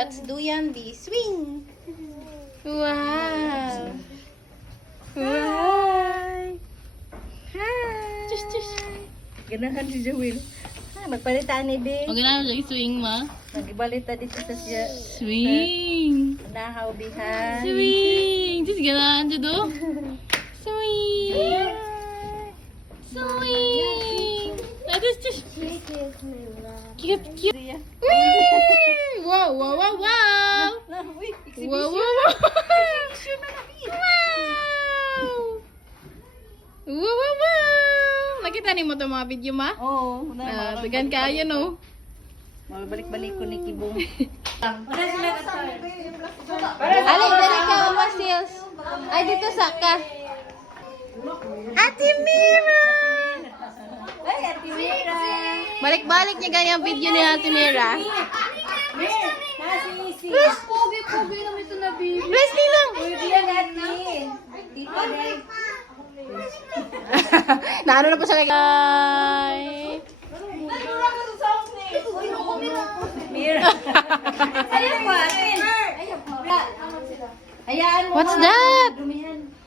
Let's do yan, B. Swing! Wow! Hi! Hi! Tush, tush! Ganahan si Jawil. Magpalitan ni B. Huwag na siya swing, ma. Nagibalita dito sa siya. Swing! Nahaw bihan. Swing! Just ganahan siya do. Swing! Swing! Just. Cute, cute. Whee! Wow, wow, wow, wow! Wow, wow, wow! Wow! Wow, wow, wow! Nakita ni mo ito mga video, ma? Oo. Tagan ka, yan, oh. Magbalik-balik ko ni Kibong. Alin, dali ka, Masils. Ay, dito sa ka. Ate Mira! Ay, Ate Mira! Balik-balik niya ganyang video ni Ate Mira. Pogi naman ito na baby. Wrestling lang! Pwede yan natin. Tita, guys. Naano na po siya like... Ay. Mira. Ayan po, atin. Hayaan mo. What's that?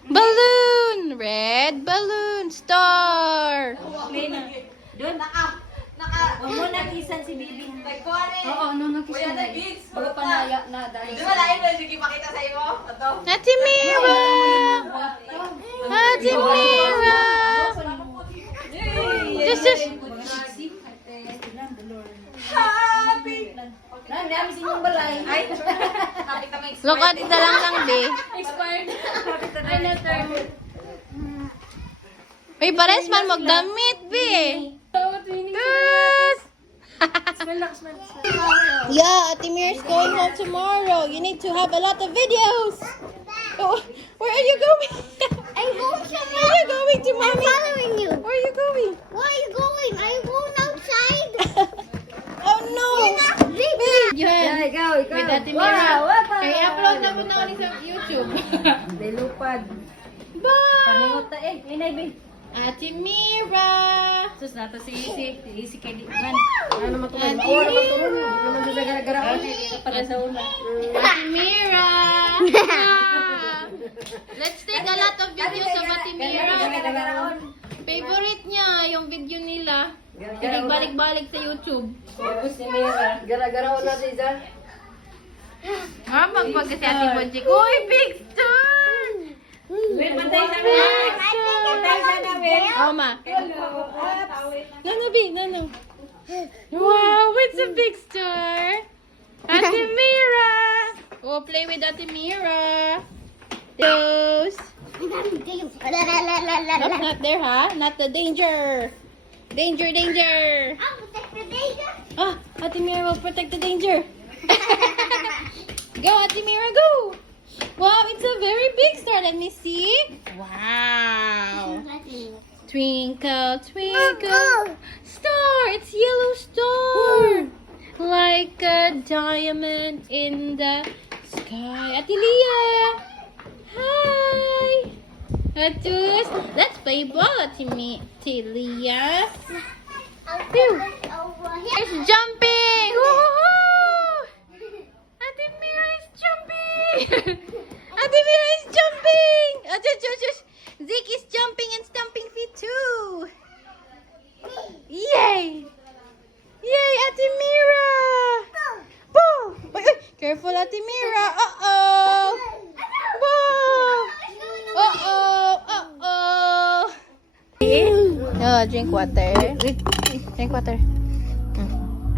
Balloon! Red balloon! Star! Doon, huwag mo nakisan si baby. Oo, ano nakisan? Bago pa na dahil. Di ba lain na sige pakita sa iyo? Ito. Ate Mira! Ate Mira! Just. Happy! Dami sinyong balay. Ay, happy ka may Look at ita lang, be. expired. Ay, na-term. Uy, pares man magdamit, be. Good! Yeah, Ate Mira's going home tomorrow. You need to have a lot of videos. Oh, where are you going? I'm going Where somewhere. are you going to, I'm mommy? following you. Where are you going? Where are you going? Are you going outside? Oh no! Yeah, ikaw. With Ate Wow, Mira. wow. Kaya upload na po na ulit sa YouTube. Dilupad. Bye! Paningot ta eh. Inay, babe. Ate Mira! Sus, nato si Easy kay di man. Ano naman Ate Oo, naman Mira. turun. Hindi naman doon nagara-gara. Pala sa una. Ate Mira! Let's take a lot of videos of Ate Mira. Favorite niya yung video nila. Balik-balik sa YouTube. Tapos si Mira. Gara-gara na si Iza. Magpag si Ate Bonjik. Uy, picture! Wait, pantay sa namin. Pantay sa namin. Oh, ma. No, B. No. Wow, it's a big star. Ate Mira. Oh, play with Ate Mira. Those. Nope, not there, huh? Not the danger. Danger. I'll protect the danger. Ah, Ate Mira will protect the danger. Go, Ate Mira, go. Wow, it's a very big star. Let me see. Wow. Twinkle, twinkle, star. It's yellow star. Like a diamond in the sky. Ate Leah. Hi. Atus. Let's play ball, Ate Leah. Phew. It's jumping. Woohoo! Ate Mira is jumping. Ate Mira is jumping. Zeke is jumping and stamping feet too. Yay! Yay, Ate Mira! Whoa! Uy, careful, Ate Mira. Uh-oh! Whoa! Uh-oh! Oh, drink water. Drink water.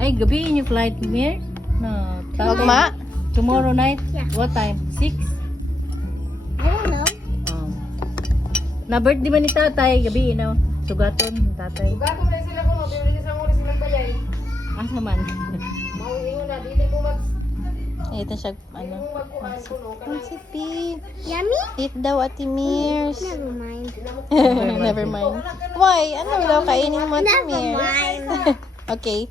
Ay, gabi yung flight, Mir? No. Magma? Tomorrow night? Yeah. What time? 6? I don't know. Na-birthday ba ni tatay? Gabi, sugaton ni tatay. Gato na sila ko, pinili sa muli silang bayay. Asa man? Mauingon na, dili ko Ito siya, ano? Sipi. Yummy? Eat daw, Ate Mirs. Never mind. Never mind. Why? Ano daw kainin mo, Ate Never Mirs? mind. Okay.